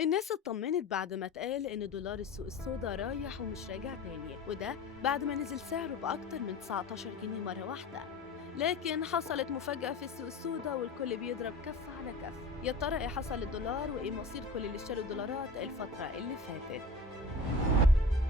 الناس اطمنت بعد ما اتقال إن دولار السوق السودا رايح ومش راجع تاني، وده بعد ما نزل سعره بأكتر من 19 جنيه مرة واحدة. لكن حصلت مفاجأة في السوق السودا والكل بيضرب كف على كف. يا ترى ايه حصل للدولار وايه مصير كل اللي اشتروا دولارات الفترة اللي فاتت؟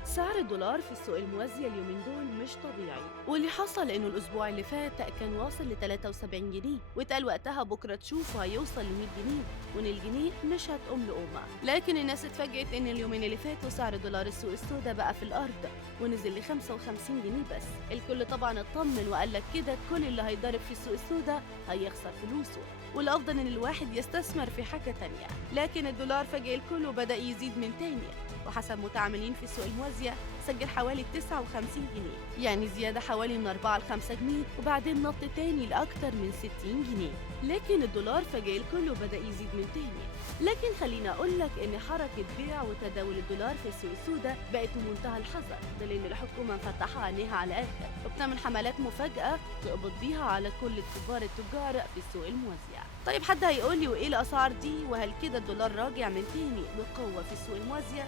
سعر الدولار في السوق الموازية اليومين دول مش طبيعي، واللي حصل انه الاسبوع اللي فات كان واصل ل 73 جنيه، واتقال وقتها بكره تشوفوا هيوصل ل 100 جنيه، وان الجنيه مش هتقوم لقومه. لكن الناس اتفاجئت ان اليومين اللي فاتوا سعر دولار السوق السودا بقى في الارض ونزل ل 55 جنيه بس. الكل طبعا اطمن وقال لك كده كل اللي هيضرب في السوق السودا هيخسر فلوسه، والافضل ان الواحد يستثمر في حاجه تانية. لكن الدولار فاجئ الكل وبدا يزيد من تاني، وحسب متعاملين في السوق الموازية سجل حوالي 59 جنيه، يعني زيادة حوالي من 4 ل 5 جنيه، وبعدين نط تاني لأكتر من 60 جنيه. لكن الدولار فاجئ الكل وبدأ يزيد من تاني. لكن خلينا أقول لك إن حركة بيع وتداول الدولار في السوق السوداء بقت بمنتهى الحذر، ده لأن الحكومة مفتحة عينيها على الآخر وبتعمل حملات مفاجأة تقبض بيها على كل التجار في السوق الموازية. طيب حد هيقول لي وإيه الأسعار دي؟ وهل كده الدولار راجع من تاني بقوة في السوق الموازية؟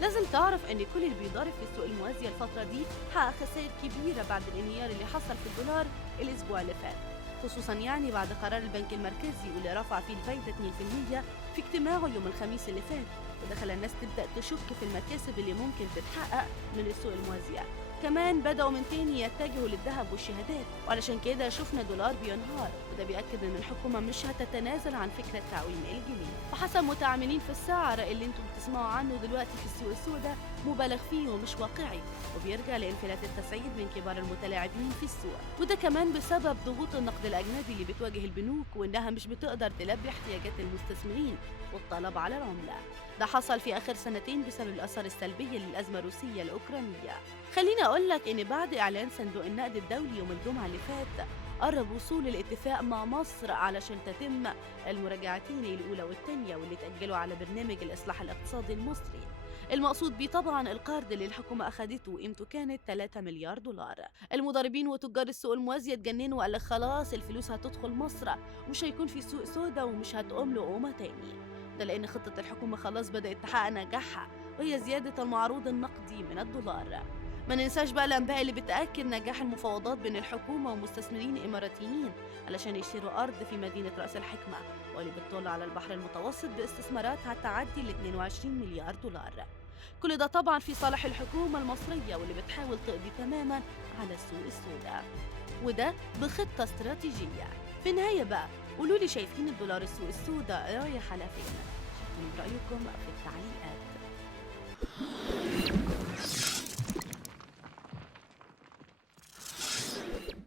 لازم تعرف ان كل اللي بيضارب في السوق الموازية الفترة دي حقق خسائر كبيرة بعد الانهيار اللي حصل في الدولار الاسبوع اللي فات، خصوصا يعني بعد قرار البنك المركزي واللي رفع فيه الفايدة 2% في اجتماعه يوم الخميس اللي فات، وده خلى الناس تبدأ تشك في المكاسب اللي ممكن تتحقق من السوق الموازية. كمان بدأوا من تاني يتجهوا للذهب والشهادات، وعلشان كده شفنا دولار بينهار، وده بيأكد ان الحكومة مش هتتنازل عن فكرة تعويم الجنيه. وحسب متعاملين في السعر اللي انتم بتسمعوا عنه دلوقتي في السوق السوداء مبالغ فيه ومش واقعي، وبيرجع لانفلات التسعير من كبار المتلاعبين في السوق، وده كمان بسبب ضغوط النقد الأجنبي اللي بتواجه البنوك وإنها مش بتقدر تلبي احتياجات المستثمرين والطلب على العملة. ده حصل في آخر سنتين بسبب الآثار السلبية للأزمة الروسية الأوكرانية. خليني أقول لك إن بعد إعلان صندوق النقد الدولي يوم الجمعة اللي فات قرب وصول الاتفاق مع مصر علشان تتم المراجعتين الأولى والثانية واللي تأجلوا على برنامج الإصلاح الاقتصادي المصري. المقصود بيه طبعا القرض اللي الحكومة أخدته وقيمته كانت 3 مليار دولار. المضاربين وتجار السوق الموازية اتجننوا وقال لك خلاص الفلوس هتدخل مصر ومش هيكون في سوق سودا ومش هتقوم له قومة تاني، ده لأن خطة الحكومة خلاص بدأت تحقق نجاحها، وهي زيادة المعروض النقدي من الدولار. ما ننساش بقى الأنباء اللي بتأكد نجاح المفاوضات بين الحكومة ومستثمرين إماراتيين علشان يشتروا أرض في مدينة رأس الحكمة، واللي بتطل على البحر المتوسط باستثمارات هتعدي ل 22 مليار دولار. كل ده طبعا في صالح الحكومة المصرية واللي بتحاول تقضي تماما على السوق السوداء، وده بخطة استراتيجية. في النهاية بقى قولوا لي شايفين الدولار السوق السوداء رايح على فين؟ شاركوني برأيكم في التعليقات.